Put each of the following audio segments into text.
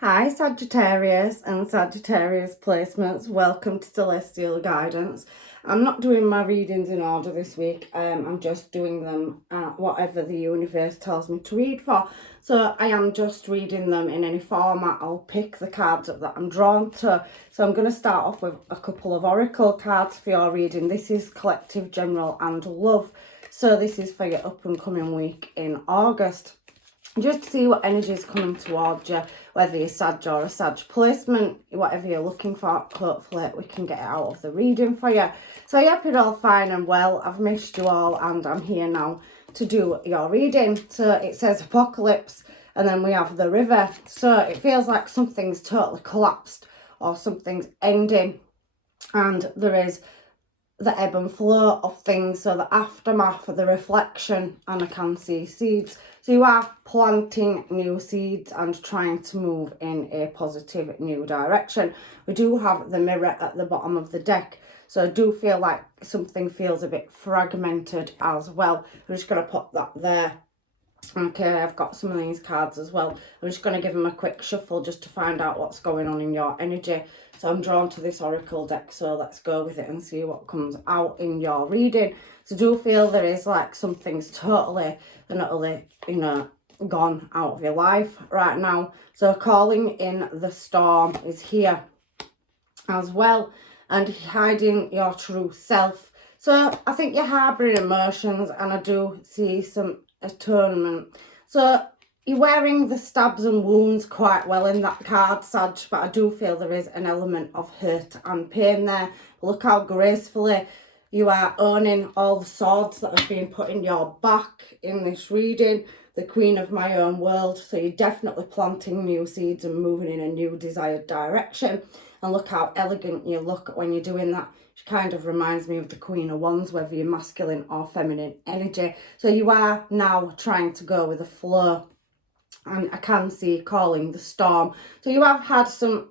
Hi Sagittarius and Sagittarius placements, welcome to Celestial Guidance. I'm not doing my readings in order this week, I'm just doing them whatever the universe tells me to read for. So I am just reading them in any format. I'll pick the cards up that I'm drawn to. So I'm going to start off with a couple of oracle cards for your reading. This is collective, general and love. So this is for your up and coming week in August. Just to see what energy is coming towards you, whether you're Sag or a Sag placement, whatever you're looking for. Hopefully we can get it out of the reading for you. So I hope you're all fine and well. I've missed you all and I'm here now to do your reading. So it says apocalypse and then we have the river. So it feels like something's totally collapsed or something's ending, and there is the ebb and flow of things, so the aftermath of the reflection, and I can see seeds. So you are planting new seeds and trying to move in a positive new direction. We do have the mirror at the bottom of the deck, so I do feel like something feels a bit fragmented as well. I'm just going to put that there. Okay, I've got some of these cards as well. I'm just going to give them a quick shuffle just to find out what's going on in your energy. So I'm drawn to this oracle deck, so let's go with it and see what comes out in your reading. So do feel there is like something's totally and utterly, gone out of your life right now. So calling in the storm is here as well, and hiding your true self. So I think you're harbouring emotions, and I do see some atonement. So you're wearing the stabs and wounds quite well in that card, Sag, but I do feel there is an element of hurt and pain there. Look how gracefully you are owning all the swords that have been put in your back in this reading. The Queen of My Own World. So you're definitely planting new seeds and moving in a new desired direction. And look how elegant you look when you're doing that. She kind of reminds me of the Queen of Wands, whether you're masculine or feminine energy. So you are now trying to go with the flow. And I can see calling the storm. So you have had some,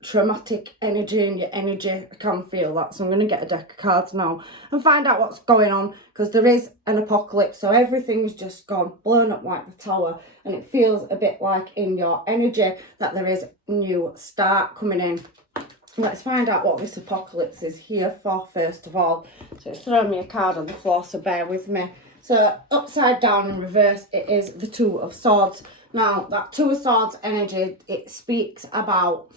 traumatic energy in your energy. I can feel that. So I'm going to get a deck of cards now and find out what's going on, because there is an apocalypse. So everything's just gone, blown up like the tower. And it feels a bit like in your energy that there is a new start coming in. Let's find out what this apocalypse is here for first of all. So it's throwing me a card on the floor, so bear with me. So upside down in reverse, it is the Two of Swords. Now, that Two of Swords energy, it speaks about,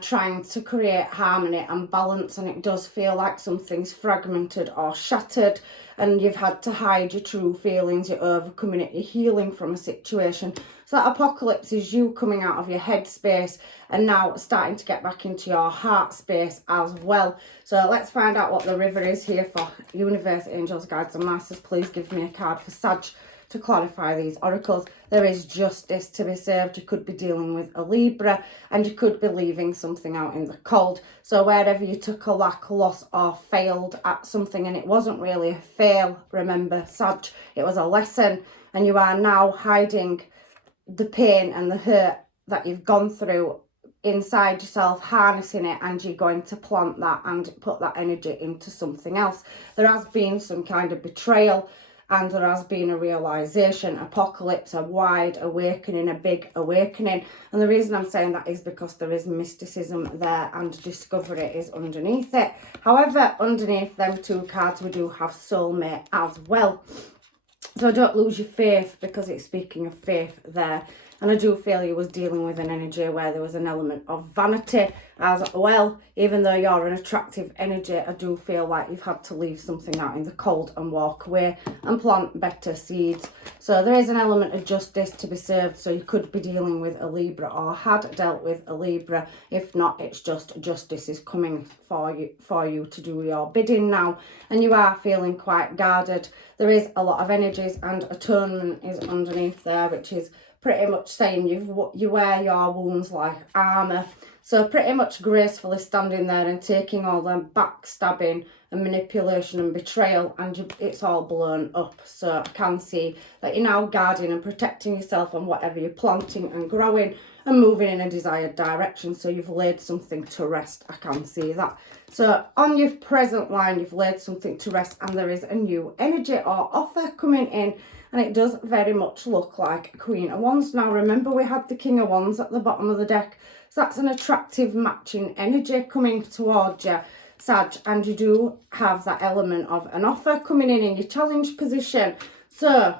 trying to create harmony and balance, and it does feel like something's fragmented or shattered, and you've had to hide your true feelings, you're overcoming it, you're healing from a situation. So that apocalypse is you coming out of your head space and now starting to get back into your heart space as well. So let's find out what the river is here for. Universe, angels, guides and masters, please give me a card for Sag to clarify these oracles. There is justice to be served. You could be dealing with a Libra, and you could be leaving something out in the cold. So wherever you took a lack, loss or failed at something, and it wasn't really a fail, remember Sag, it was a lesson, and you are now hiding the pain and the hurt that you've gone through inside yourself, harnessing it, and you're going to plant that and put that energy into something else. There has been some kind of betrayal, and there has been a realization, apocalypse, a wide awakening, a big awakening. And the reason I'm saying that is because there is mysticism there and discovery is underneath it. However, underneath them two cards, we do have soulmate as well. So don't lose your faith, because it's speaking of faith there. And I do feel you was dealing with an energy where there was an element of vanity as well. Even though you're an attractive energy, I do feel like you've had to leave something out in the cold and walk away and plant better seeds. So there is an element of justice to be served. So you could be dealing with a Libra or had dealt with a Libra. If not, it's just justice is coming for you to do your bidding now. And you are feeling quite guarded. There is a lot of energies, and atonement is underneath there, which is pretty much saying you wear your wounds like armour. So pretty much gracefully standing there and taking all the backstabbing and manipulation and betrayal, and it's all blown up. So I can see that you're now guarding and protecting yourself on whatever you're planting and growing and moving in a desired direction. So you've laid something to rest. I can see that. So on your present line, you've laid something to rest, and there is a new energy or offer coming in. and it does very much look like a Queen of Wands. Now remember, we had the King of Wands at the bottom of the deck, so that's an attractive matching energy coming towards you, Sag, and you do have that element of an offer coming in your challenge position. So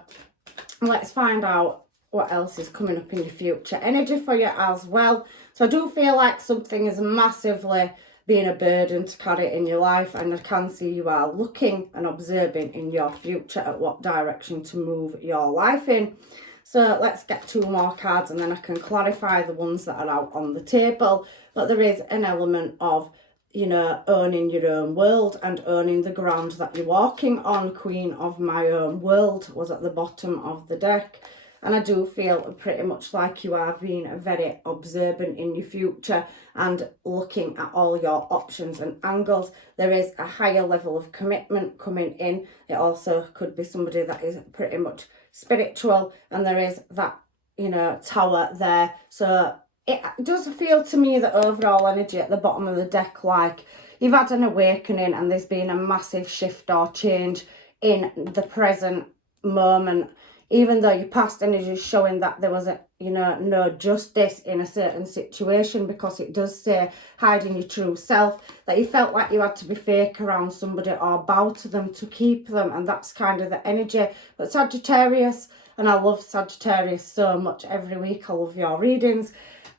let's find out what else is coming up in your future energy for you as well. So I do feel like something is massively being a burden to carry in your life, and I can see you are looking and observing in your future at what direction to move your life in. So let's get 2 more cards and then I can clarify the ones that are out on the table. But there is an element of, you know, owning your own world and owning the ground that you're walking on. Queen of My Own World was at the bottom of the deck. And I do feel pretty much like you are being very observant in your future and looking at all your options and angles. There is a higher level of commitment coming in. It also could be somebody that is pretty much spiritual, and there is that, you know, tower there. So it does feel to me that overall energy at the bottom of the deck, like you've had an awakening and there's been a massive shift or change in the present moment. Even though your past energy is showing that there was no justice in a certain situation, because it does say hiding your true self, that you felt like you had to be fake around somebody or bow to them to keep them, and that's kind of the energy. But Sagittarius, and I love Sagittarius so much, every week I love your readings.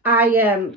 I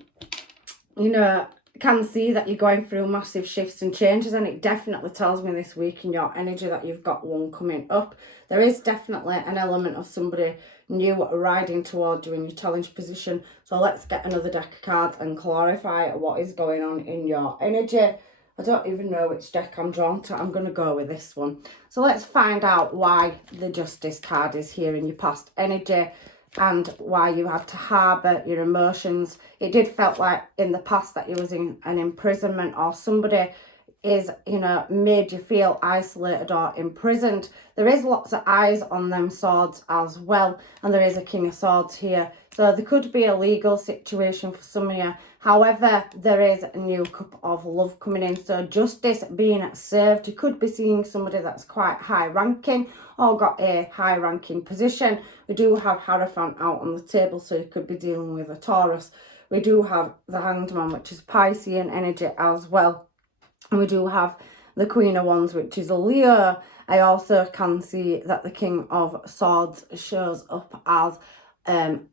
can see that you're going through massive shifts and changes, and it definitely tells me this week in your energy that you've got one coming up. There is definitely an element of somebody new riding towards you in your challenge position. So let's get another deck of cards and clarify what is going on in your energy. I don't even know which deck I'm drawn to. I'm going to go with this one. So let's find out why the Justice card is here in your past energy, and why you had to harbour your emotions. It did felt like in the past that you was in an imprisonment, or somebody is, made you feel isolated or imprisoned. There is lots of eyes on them swords as well, and there is a King of Swords here. So there could be a legal situation for some of you. However, there is a new cup of love coming in. So justice being served. You could be seeing somebody that's quite high ranking or got a high ranking position. We do have Hierophant out on the table, so you could be dealing with a Taurus. We do have the Hanged Man, which is Piscean energy as well. And we do have the Queen of Wands, which is a Leo. I also can see that the King of Swords shows up as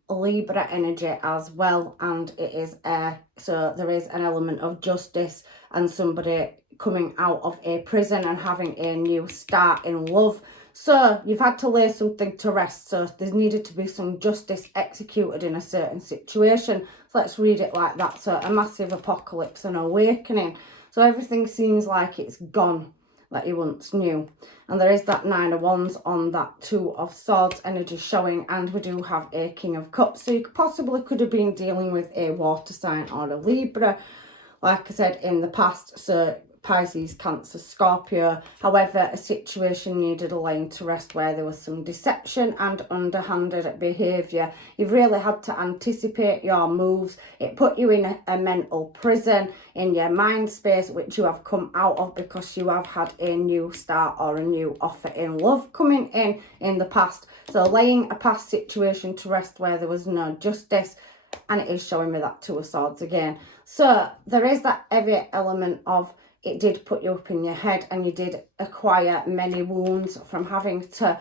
Libra energy as well, and it is air. So there is an element of justice and somebody coming out of a prison and having a new start in love. So you've had to lay something to rest, so there's needed to be some justice executed in a certain situation. So let's read it like that. So a massive apocalypse and awakening. So everything seems like it's gone, that you once knew. And there is that 9 of Wands on that 2 of Swords energy showing, and we do have a King of Cups. So you possibly could have been dealing with a water sign or a Libra, like I said, in the past. So Pisces, Cancer, Scorpio. However, a situation needed a laying to rest where there was some deception and underhanded behaviour. You've really had to anticipate your moves. It put you in a mental prison in your mind space, which you have come out of because you have had a new start or a new offer in love coming in the past. So laying a past situation to rest where there was no justice, and it is showing me that 2 of Swords again. So there is that heavy element of it did put you up in your head, and you did acquire many wounds from having to,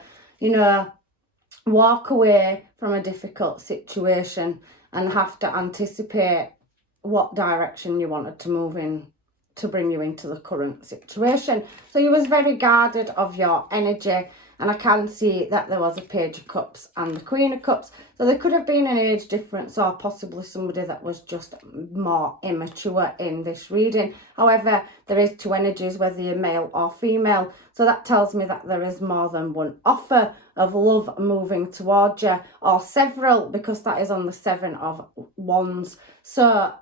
walk away from a difficult situation and have to anticipate what direction you wanted to move in to bring you into the current situation. So you was very guarded of your energy, and I can see that there was a Page of Cups and the Queen of Cups. So there could have been an age difference, or possibly somebody that was just more immature in this reading. However, there is 2 energies, whether you're male or female. So that tells me that there is more than one offer of love moving towards you, or several, because that is on the 7 of Wands. So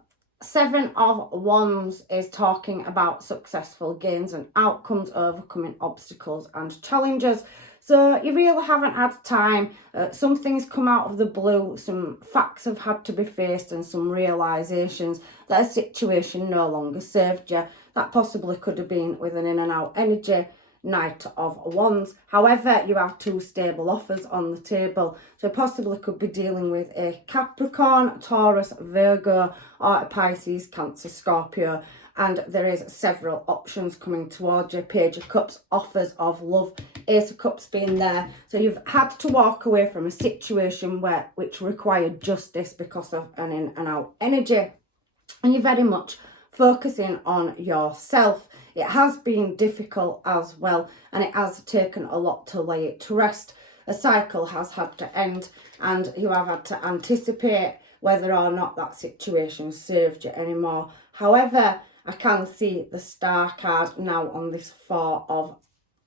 7 of Wands is talking about successful gains and outcomes, overcoming obstacles and challenges. So you really haven't had time. Some things come out of the blue. Some facts have had to be faced, and some realizations that a situation no longer served you. That possibly could have been with an in and out energy. Knight of Wands. However, you have 2 stable offers on the table. So possibly could be dealing with a Capricorn, Taurus, Virgo, or a Pisces, Cancer, Scorpio. And there is several options coming towards you. Page of Cups, offers of love, Ace of Cups being there. So you've had to walk away from a situation which required justice because of an in and out energy. And you're very much focusing on yourself. It has been difficult as well, and it has taken a lot to lay it to rest. A cycle has had to end, and you have had to anticipate whether or not that situation served you anymore. However, I can see the Star card now on this 4 of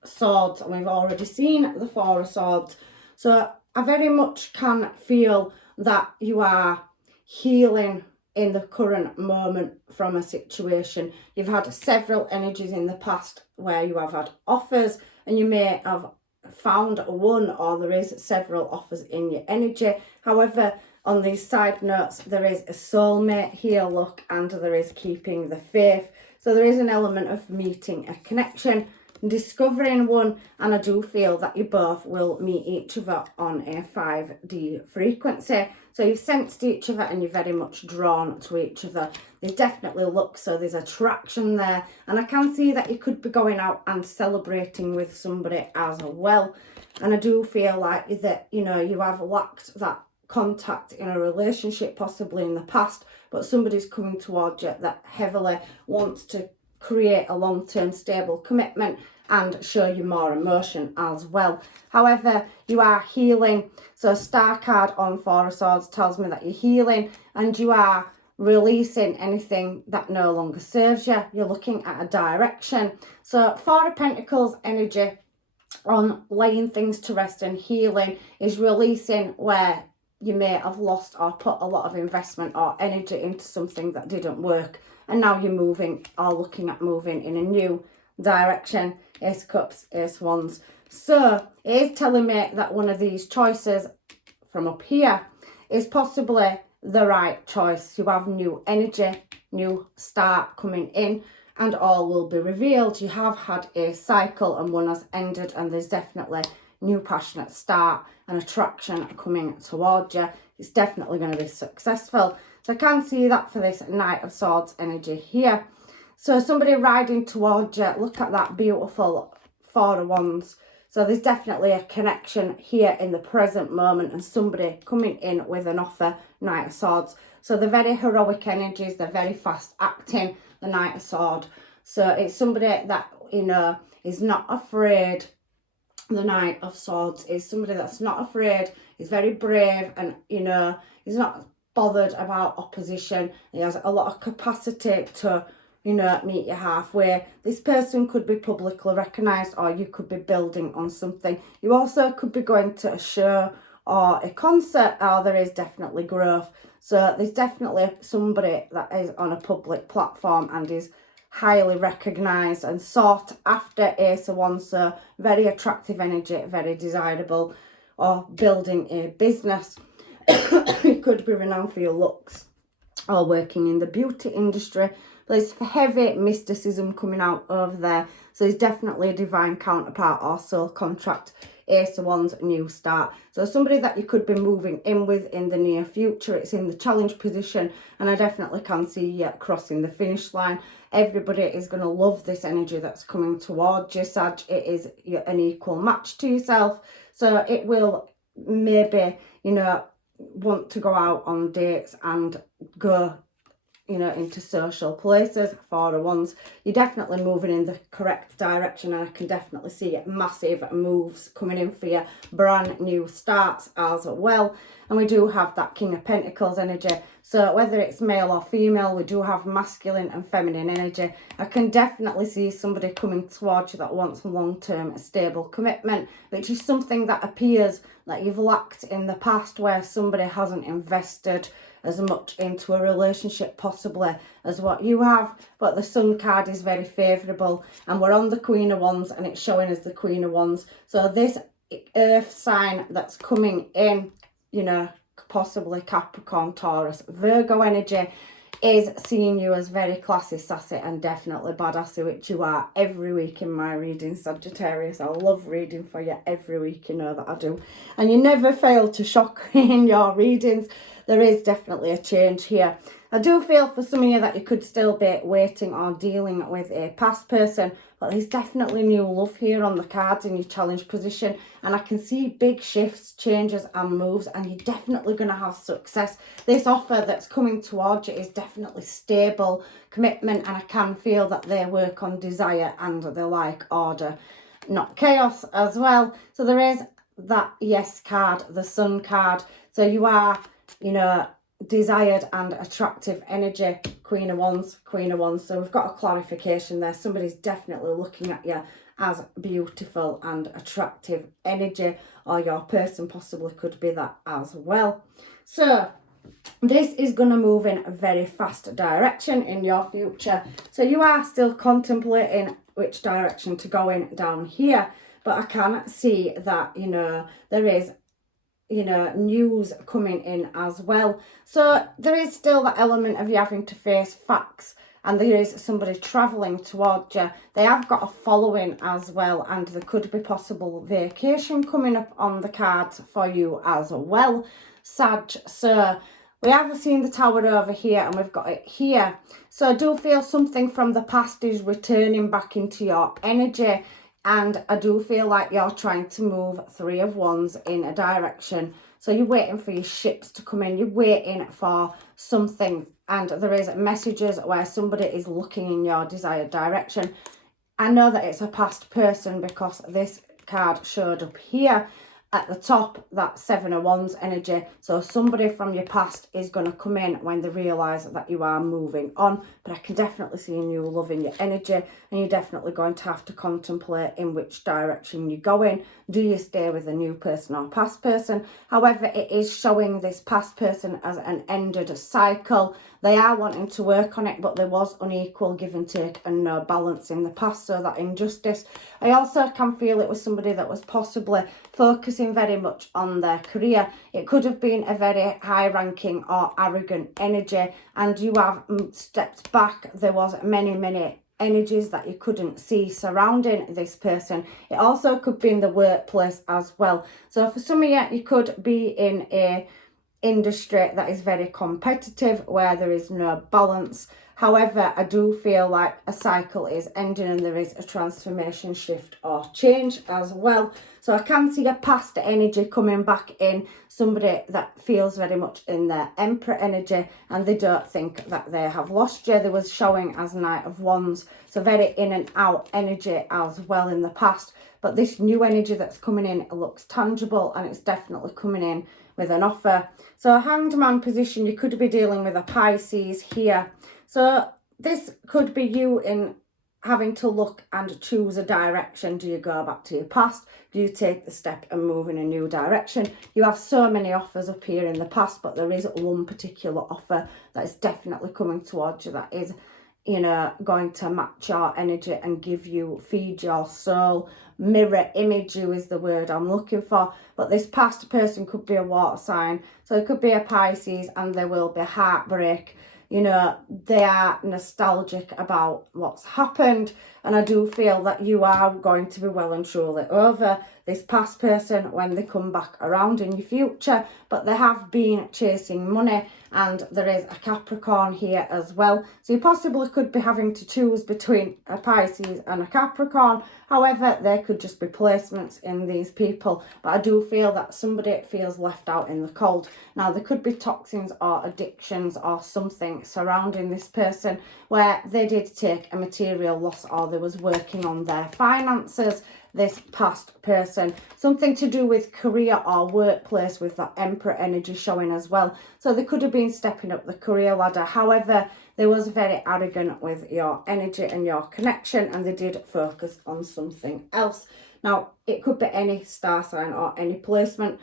Swords, and we've already seen the 4 of Swords. So I very much can feel that you are healing in the current moment from a situation. You've had several energies in the past where you have had offers, and you may have found one, or there is several offers in your energy. However, on these side notes, there is a soulmate here, look, and there is keeping the faith. So there is an element of meeting a connection, discovering one, and I do feel that you both will meet each other on a 5D frequency. So you've sensed each other and you're very much drawn to each other. There's definitely looks, so there's attraction there, and I can see that you could be going out and celebrating with somebody as well. And I do feel like that, you know, you have lacked that contact in a relationship possibly in the past, but somebody's coming towards you that heavily wants to create a long-term stable commitment and show you more emotion as well. However, you are healing. So Star card on 4 of Swords tells me that you're healing and you are releasing anything that no longer serves you. You're looking at a direction. So 4 of Pentacles energy on laying things to rest and healing is releasing where you may have lost or put a lot of investment or energy into something that didn't work, and now you're moving or looking at moving in a new direction. Ace of Cups, Ace of Wands. So it is telling me that one of these choices from up here is possibly the right choice. You have new energy, new start coming in, and all will be revealed. You have had a cycle and one has ended, and there's definitely new passionate start and attraction coming towards you. It's definitely going to be successful. So I can see that for this Knight of Swords energy here. So somebody riding towards you, look at that beautiful 4 of Wands. So there's definitely a connection here in the present moment and somebody coming in with an offer, Knight of Swords. So they're very heroic energies, they're very fast acting, the Knight of Swords. So it's somebody that, you know, is not afraid. The Knight of Swords is somebody that's not afraid, is very brave, and, you know, he's not bothered about opposition. He has a lot of capacity to, you know, meet you halfway. This person could be publicly recognised, or you could be building on something. You also could be going to a show or a concert, or there is definitely growth. So there's definitely somebody that is on a public platform and is highly recognised and sought after. Ace of Wands, so very attractive energy, very desirable, or building a business. You could be renowned for your looks or working in the beauty industry. There's heavy mysticism coming out over there. So there's definitely a divine counterpart or soul contract. Ace of Wands, new start. So somebody that you could be moving in with in the near future. It's in the challenge position, and I definitely can see you crossing the finish line. Everybody is going to love this energy that's coming towards you, Sag. It is an equal match to yourself. So it will maybe, you know, want to go out on dates and go, you know, into social places. 4 of Wands, you're definitely moving in the correct direction, and I can definitely see massive moves coming in for you, brand new starts as well. And we do have that King of Pentacles energy. So whether it's male or female, we do have masculine and feminine energy. I can definitely see somebody coming towards you that wants a long-term stable commitment, which is something that appears that you've lacked in the past, where somebody hasn't invested as much into a relationship possibly as what you have. But the Sun card is very favourable, and we're on the Queen of Wands, and it's showing us the Queen of Wands. So this earth sign that's coming in, you know, possibly Capricorn, Taurus, Virgo energy, is seeing you as very classy, sassy and definitely badassy, which you are every week in my reading, Sagittarius. I love reading for you every week, you know that I do. And you never fail to shock me in your readings. There is definitely a change here. I do feel for some of you that you could still be waiting or dealing with a past person, but there's definitely new love here on the cards in your challenge position, and I can see big shifts, changes and moves, and you're definitely going to have success. This offer that's coming towards you is definitely stable commitment, and I can feel that they work on desire and they like order, not chaos as well. So there is that yes card, the sun card. So you are, you know, desired and attractive energy, Queen of Wands, Queen of Wands. So we've got a clarification there. Somebody's definitely looking at you as beautiful and attractive energy, or your person possibly could be that as well. So this is going to move in a very fast direction in your future. So you are still contemplating which direction to go in down here, but I can see that, you know, there is, you know, news coming in as well. So there is still that element of you having to face facts, and there is somebody travelling towards you. They have got a following as well, and there could be possible vacation coming up on the cards for you as well, Sag. So we have seen the Tower over here and we've got it here. So I do feel something from the past is returning back into your energy. And I do feel like you're trying to move Three of Wands in a direction. So you're waiting for your ships to come in. You're waiting for something. And there is messages where somebody is looking in your desired direction. I know that it's a past person because this card showed up here at the top, that Seven of Wands energy. So somebody from your past is going to come in when they realise that you are moving on. But I can definitely see you loving your energy, and you're definitely going to have to contemplate in which direction you're going. Do you stay with a new person or past person? However, it is showing this past person as an ended cycle. They are wanting to work on it, but there was unequal give and take and no balance in the past, so that injustice. I also can feel it was somebody that was possibly focusing very much on their career. It could have been a very high-ranking or arrogant energy, and you have stepped back. There was many energies that you couldn't see surrounding this person. It also could be in the workplace as well. So for some of you, you could be in a industry that is very competitive where there is no balance. However, I do feel like a cycle is ending and there is a transformation, shift or change as well. So I can see a past energy coming back in, somebody that feels very much in their Emperor energy and they don't think that they have lost you. They was showing as Knight of Wands, so very in and out energy as well in the past. But this new energy that's coming in, it looks tangible and it's definitely coming in with an offer. So a Hanged Man position, you could be dealing with a Pisces here. So this could be you in having to look and choose a direction. Do you go back to your past? Do you take the step and move in a new direction? You have so many offers up here in the past, but there is one particular offer that is definitely coming towards you that is, you know, going to match your energy and give you, feed your soul, mirror image you is the word I'm looking for. But this past person could be a water sign, so it could be a Pisces, and there will be heartbreak. You know, they are nostalgic about what's happened, and I do feel that you are going to be well and truly over this past person when they come back around in your future. But they have been chasing money, and there is a Capricorn here as well. So you possibly could be having to choose between a Pisces and a Capricorn. However, there could just be placements in these people. But I do feel that somebody feels left out in the cold. Now, there could be toxins or addictions or something surrounding this person where they did take a material loss or they was working on their finances. This past person, something to do with career or workplace with that Emperor energy showing as well. So they could have been stepping up the career ladder. However, they was very arrogant with your energy and your connection, and they did focus on something else. Now, it could be any star sign or any placement,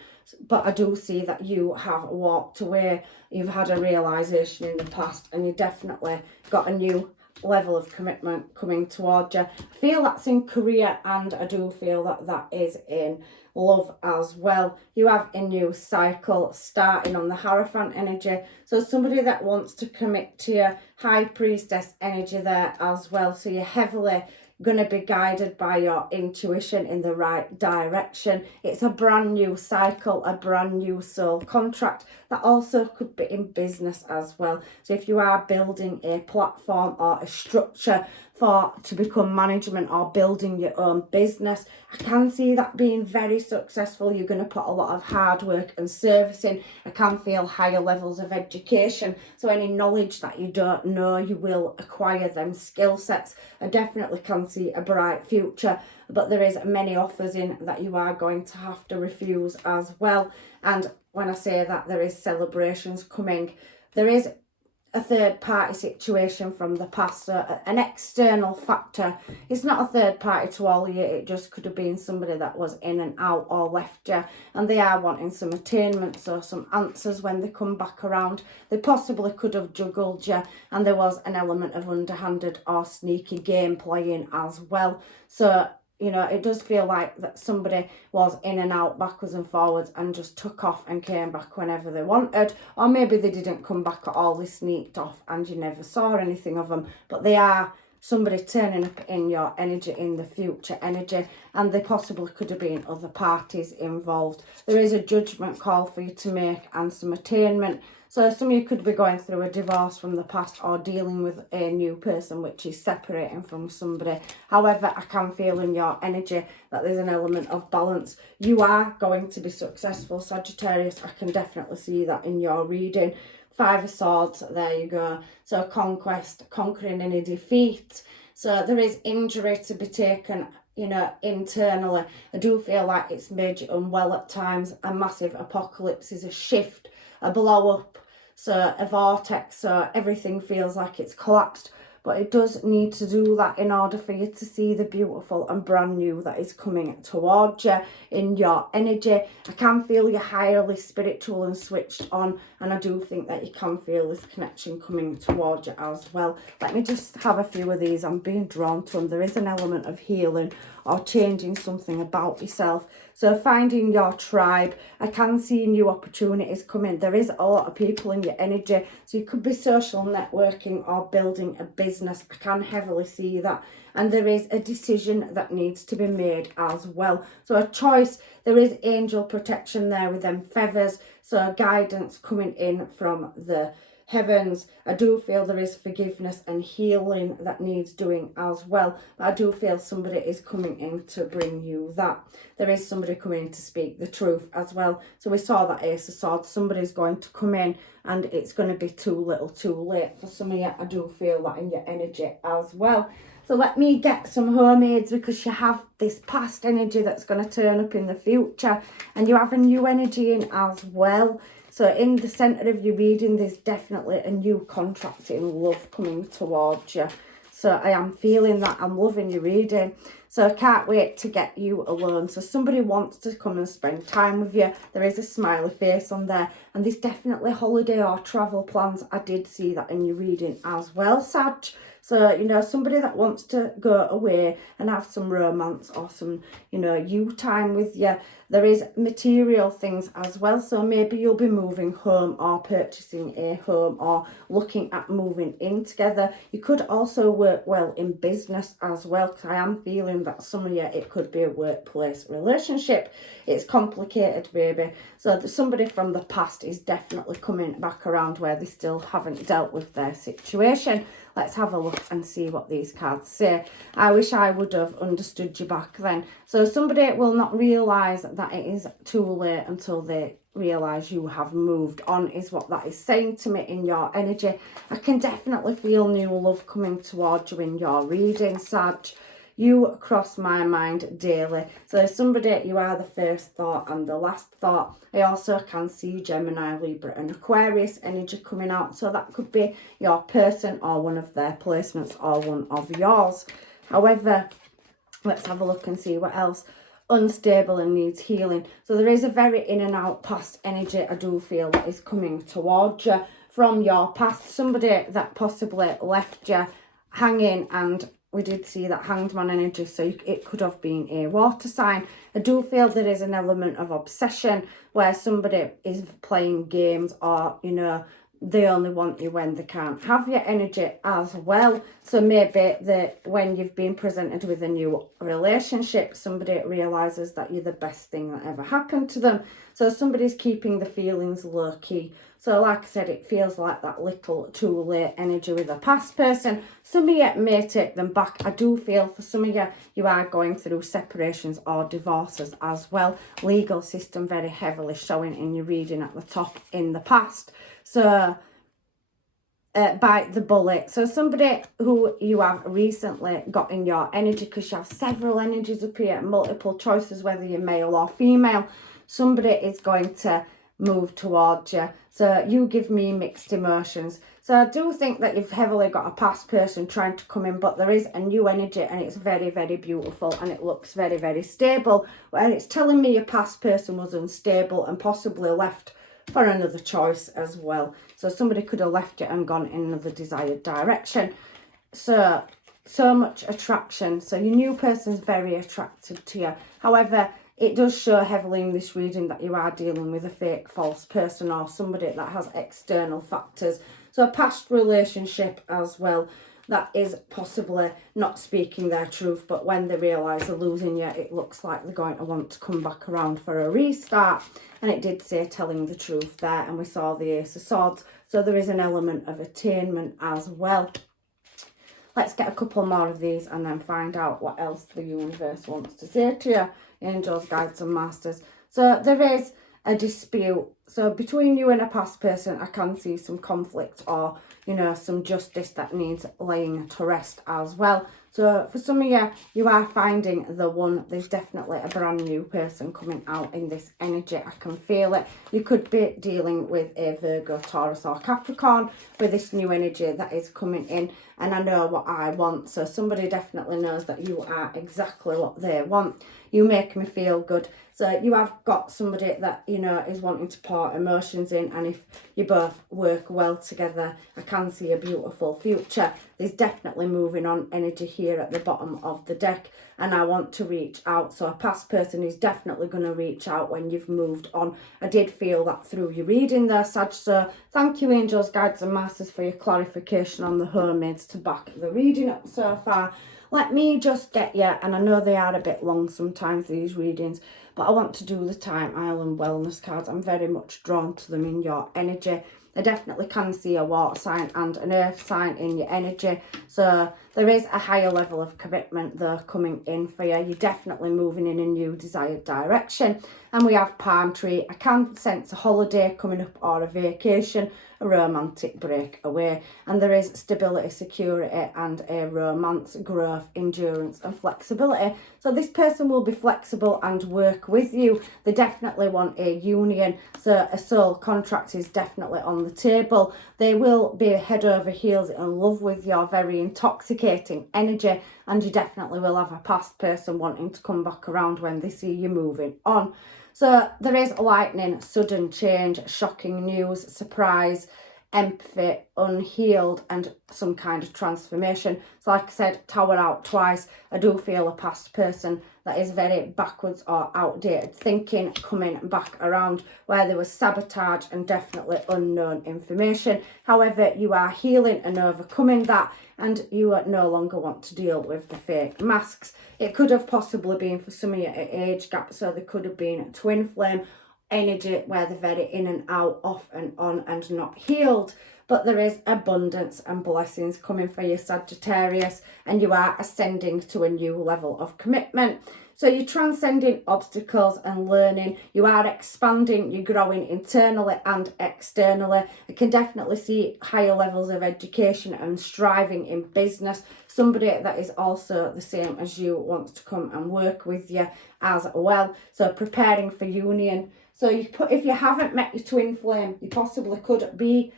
but I do see that you have walked away. You've had a realisation in the past, and you definitely got a new level of commitment coming towards you. I feel that's in career, and I do feel that that is in love as well. You have a new cycle starting on the Hierophant energy. So somebody that wants to commit to your High Priestess energy there as well. So you're heavily going to be guided by your intuition in the right direction. It's a brand new cycle, a brand new soul contract that also could be in business as well. So if you are building a platform or a structure to become management or building your own business, I can see that being very successful. You're going to put a lot of hard work and service in. I can feel higher levels of education. So any knowledge that you don't know, you will acquire them skill sets. I definitely can see a bright future, but there is many offers in that you are going to have to refuse as well. And when I say that, there is celebrations coming. There is a third party situation from the past, so an external factor. It's not a third party to all of you, it just could have been somebody that was in and out or left you, and they are wanting some attainment, so some answers when they come back around. They possibly could have juggled you, and there was an element of underhanded or sneaky game playing as well. So you know, it does feel like that somebody was in and out, backwards and forwards, and just took off and came back whenever they wanted. Or maybe they didn't come back at all, they sneaked off and you never saw anything of them. But they are somebody turning up in your energy, in the future energy, and they possibly could have been other parties involved. There is a judgment call for you to make and some attainment. So some of you could be going through a divorce from the past or dealing with a new person which is separating from somebody. However, I can feel in your energy that there's an element of balance. You are going to be successful, Sagittarius. I can definitely see that in your reading. Five of Swords, there you go. So conquest, conquering any defeat. So there is injury to be taken, you know, internally. I do feel like it's made you unwell at times. A massive apocalypse is a shift, a blow up. So a vortex, so everything feels like it's collapsed, but it does need to do that in order for you to see the beautiful and brand new that is coming towards you in your energy. I can feel you're highly spiritual and switched on, and I do think that you can feel this connection coming towards you as well. Let me just have a few of these. I'm being drawn to them. There is an element of healing or changing something about yourself. So finding your tribe. I can see new opportunities coming. There is a lot of people in your energy. So you could be social networking or building a business. I can heavily see that. And there is a decision that needs to be made as well. So a choice. There is angel protection there with them feathers. So guidance coming in from the heavens. I do feel there is forgiveness and healing that needs doing as well. But I do feel somebody is coming in to bring you that. There is somebody coming in to speak the truth as well. So we saw that Ace of Swords. Somebody's going to come in and it's going to be too little too late for some of you. I do feel that in your energy as well. So let me get some homemades, because you have this past energy that's going to turn up in the future, and you have a new energy in as well. So in the centre of your reading, there's definitely a new contract in love coming towards you. So I am feeling that. I'm loving your reading. So I can't wait to get you alone. So somebody wants to come and spend time with you. There is a smiley face on there. And there's definitely holiday or travel plans. I did see that in your reading as well, Sag. So, you know, somebody that wants to go away and have some romance or some, you know, you time with you. There is material things as well. So maybe you'll be moving home or purchasing a home or looking at moving in together. You could also work well in business as well, because I am feeling that some of you, it could be a workplace relationship. It's complicated, baby. So somebody from the past is definitely coming back around where they still haven't dealt with their situation. Let's have a look and see what these cards say. I wish I would have understood you back then. So somebody will not realise that it is too late until they realise you have moved on, is what that is saying to me in your energy. I can definitely feel new love coming towards you in your reading, Sag. You cross my mind daily. So somebody, you are the first thought and the last thought. I also can see Gemini, Libra and Aquarius energy coming out. So that could be your person or one of their placements or one of yours. However, let's have a look and see what else. Unstable and needs healing. So there is a very in and out past energy, I do feel, that is coming towards you from your past. Somebody that possibly left you hanging and we did see that Hanged Man energy, so it could have been a water sign. I do feel there is an element of obsession where somebody is playing games, or, you know, they only want you when they can't have your energy as well. So maybe that when you've been presented with a new relationship, somebody realises that you're the best thing that ever happened to them. So somebody's keeping the feelings low key. So like I said, it feels like that little too late energy with a past person. Some of you may take them back. I do feel for some of you, you are going through separations or divorces as well. Legal system very heavily showing in your reading at the top in the past. So bite the bullet. So somebody who you have recently got in your energy, because you have several energies up here, multiple choices whether you're male or female. Somebody is going to move towards you. So you give me mixed emotions. So I do think that you've heavily got a past person trying to come in, but there is a new energy, and it's very, very beautiful, and it looks very, very stable. Where it's telling me your past person was unstable and possibly left for another choice as well. So somebody could have left you and gone in another desired direction. So much attraction. So your new person's very attracted to you. However, it does show heavily in this reading that you are dealing with a fake, false person, or somebody that has external factors. So a past relationship as well that is possibly not speaking their truth, but when they realise they're losing you, it looks like they're going to want to come back around for a restart. And it did say telling the truth there, and we saw the Ace of Swords. So there is an element of attainment as well. Let's get a couple more of these and then find out what else the universe wants to say to you. Angels, guides and masters. So there is a dispute. So between you and a past person, I can see some conflict, or, you know, some justice that needs laying to rest as well. So for some of you, you are finding the one. There's definitely a brand new person coming out in this energy. I can feel it. You could be dealing with a Virgo, Taurus or Capricorn with this new energy that is coming in. And I know what I want. So somebody definitely knows that you are exactly what they want. You make me feel good. So you have got somebody that, you know, is wanting to pour emotions in, and if you both work well together, I can see a beautiful future. There's definitely moving on energy here at the bottom of the deck, and I want to reach out. So a past person is definitely going to reach out when you've moved on. I did feel that through your reading there, Sag. So thank you, angels, guides and masters, for your clarification on the hermits to back the reading up so far. Let me just get you, and I know they are a bit long sometimes, these readings, but I want to do the Time Island Wellness cards. I'm very much drawn to them in your energy. I definitely can see a water sign and an earth sign in your energy. So there is a higher level of commitment though coming in for you. You're definitely moving in a new desired direction. And we have palm tree. I can sense a holiday coming up, or a vacation, a romantic break away. And there is stability, security and a romance, growth, endurance and flexibility. So this person will be flexible and work with you. They definitely want a union. So a soul contract is definitely on the table. They will be head over heels in love with your very intoxicating energy, and you definitely will have a past person wanting to come back around when they see you moving on. So there is lightning, sudden change, shocking news, surprise, empathy, unhealed and some kind of transformation. So like I said, tower out twice. I do feel a past person that is very backwards or outdated thinking coming back around, where there was sabotage and definitely unknown information. However, you are healing and overcoming that, and you no longer want to deal with the fake masks. It could have possibly been for some of you an age gap, so there could have been a twin flame energy where they're very in and out, off and on and not healed. But there is abundance and blessings coming for you, Sagittarius, and you are ascending to a new level of commitment. So you're transcending obstacles and learning. You are expanding, you're growing internally and externally. I can definitely see higher levels of education and striving in business. Somebody that is also the same as you wants to come and work with you as well. So preparing for union. So if you haven't met your twin flame, you possibly could be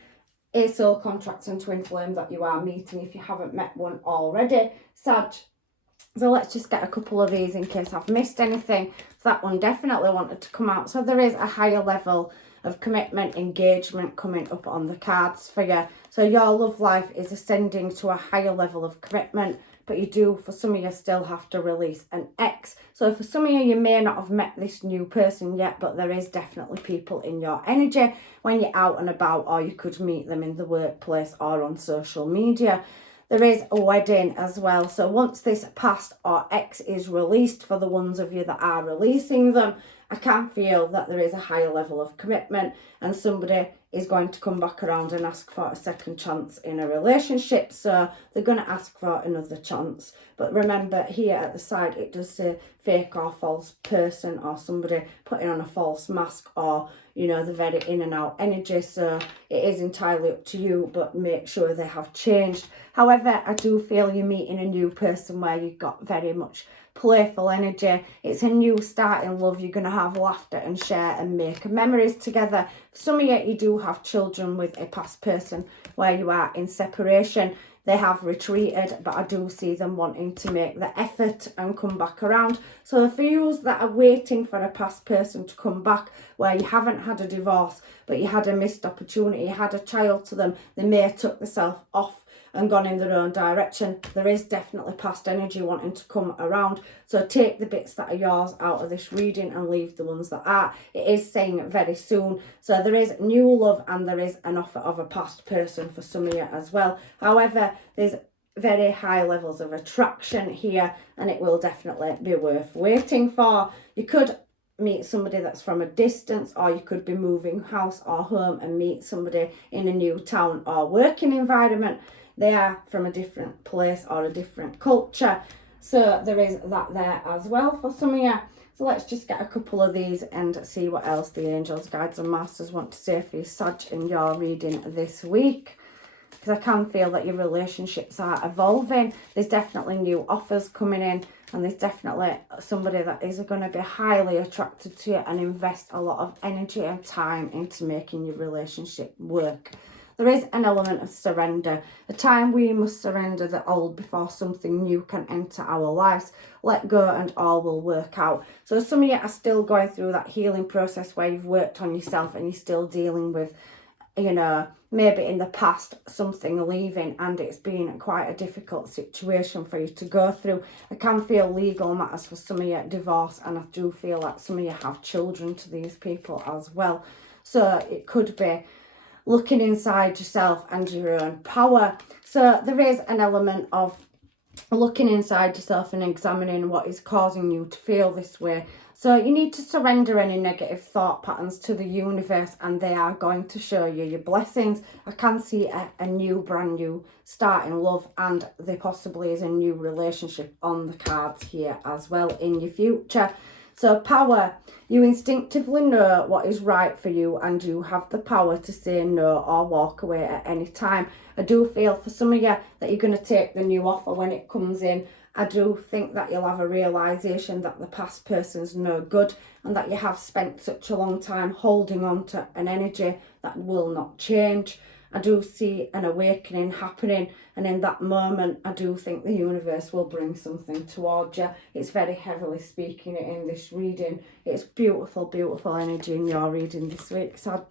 a soul contract and twin flame that you are meeting if you haven't met one already, Sag. So let's just get a couple of these in case I've missed anything. That one definitely wanted to come out. So there is a higher level of commitment, engagement coming up on the cards for you. So your love life is ascending to a higher level of commitment, but you do, for some of you, still have to release an ex. So for some of you, you may not have met this new person yet, but there is definitely people in your energy when you're out and about, or you could meet them in the workplace or on social media. There is a wedding as well. So once this past or ex is released, for the ones of you that are releasing them, I can feel that there is a higher level of commitment, and somebody is going to come back around and ask for a second chance in a relationship. So they're going to ask for another chance. But remember, here at the side, it does say fake or false person, or somebody putting on a false mask, or, you know, the very in and out energy. So it is entirely up to you, but make sure they have changed. However, I do feel you're meeting a new person where you've got very much playful energy. It's a new start in love. You're going to have laughter and share and make memories together. For some of you, you do have children with a past person where you are in separation. They have retreated, but I do see them wanting to make the effort and come back around. So for you that are waiting for a past person to come back, where you haven't had a divorce, but you had a missed opportunity, you had a child to them, they may have took themselves off and gone in their own direction. There is definitely past energy wanting to come around. So take the bits that are yours out of this reading and leave the ones that are. It is saying very soon. So there is new love and there is an offer of a past person for some of you as well. However, there's very high levels of attraction here, and it will definitely be worth waiting for. You could meet somebody that's from a distance, or you could be moving house or home and meet somebody in a new town or working environment. They are from a different place or a different culture. So there is that there as well for some of you. So let's just get a couple of these and see what else the angels, guides and masters want to say for you, Sag, in your reading this week. Because I can feel that your relationships are evolving. There's definitely new offers coming in, and there's definitely somebody that is going to be highly attracted to you and invest a lot of energy and time into making your relationship work. There is an element of surrender, a time we must surrender the old before something new can enter our lives. Let go and all will work out. So some of you are still going through that healing process where you've worked on yourself and you're still dealing with, you know, maybe in the past something leaving, and it's been quite a difficult situation for you to go through. I can feel legal matters for some of you, divorce, and I do feel like some of you have children to these people as well. So it could be looking inside yourself and your own power. So there is an element of looking inside yourself and examining what is causing you to feel this way. So you need to surrender any negative thought patterns to the universe, and they are going to show you your blessings. I can see a new, brand new start in love, and there possibly is a new relationship on the cards here as well in your future. So power, you instinctively know what is right for you, and you have the power to say no or walk away at any time. I do feel for some of you that you're going to take the new offer when it comes in. I do think that you'll have a realisation that the past person's no good, and that you have spent such a long time holding on to an energy that will not change. I do see an awakening happening, and in that moment I do think the universe will bring something towards you. It's very heavily speaking it in this reading. It's beautiful, beautiful energy in your reading this week, Sag.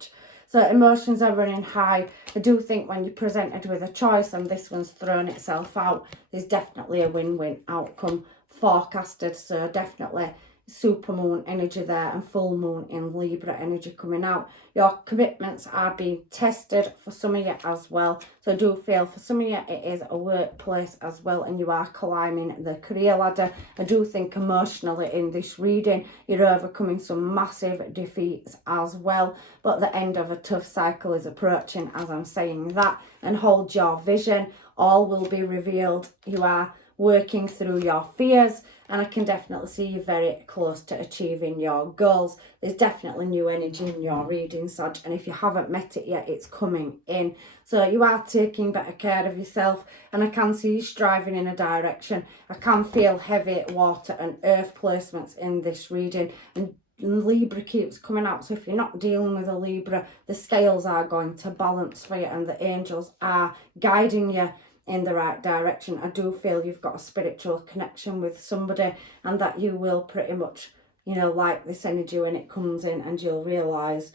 So emotions are running high. I do think when you're presented with a choice and this one's thrown itself out, there's definitely a win-win outcome forecasted. So definitely super moon energy there and full moon in Libra energy coming out. Your commitments are being tested for some of you as well. So I do feel for some of you it is a workplace as well, and you are climbing the career ladder. I do think emotionally in this reading you're overcoming some massive defeats as well, but the end of a tough cycle is approaching as I'm saying that. And hold your vision, all will be revealed. You are working through your fears, and I can definitely see you very close to achieving your goals. There's definitely new energy in your reading, Sag, and if you haven't met it yet, it's coming in. So you are taking better care of yourself, and I can see you striving in a direction. I can feel heavy water and earth placements in this reading, and Libra keeps coming out. So if you're not dealing with a Libra, the scales are going to balance for you, and the angels are guiding you in the right direction. I do feel you've got a spiritual connection with somebody, and that you will pretty much, you know, like this energy when it comes in, and you'll realise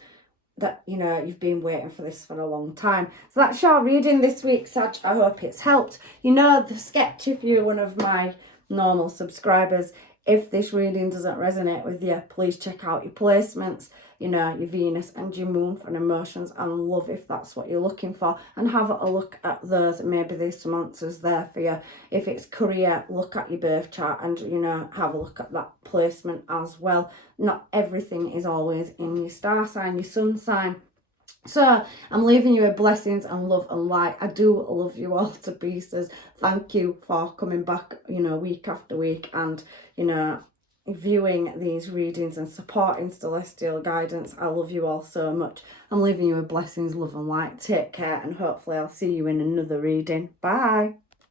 that, you know, you've been waiting for this for a long time. So that's your reading this week, Sag. I hope it's helped. You know the sketch, if you're one of my normal subscribers. If this reading doesn't resonate with you, please check out your placements, you know, your Venus and your Moon for emotions and love, if that's what you're looking for, and have a look at those. Maybe there's some answers there for you. If it's career, look at your birth chart and, you know, have a look at that placement as well. Not everything is always in your star sign, your sun sign. So I'm leaving you with blessings and love and light. I do love you all to pieces. Thank you for coming back, you know, week after week and, you know, viewing these readings and supporting celestial guidance. I love you all so much. I'm leaving you with blessings, love and light. Take care, and hopefully I'll see you in another reading. Bye.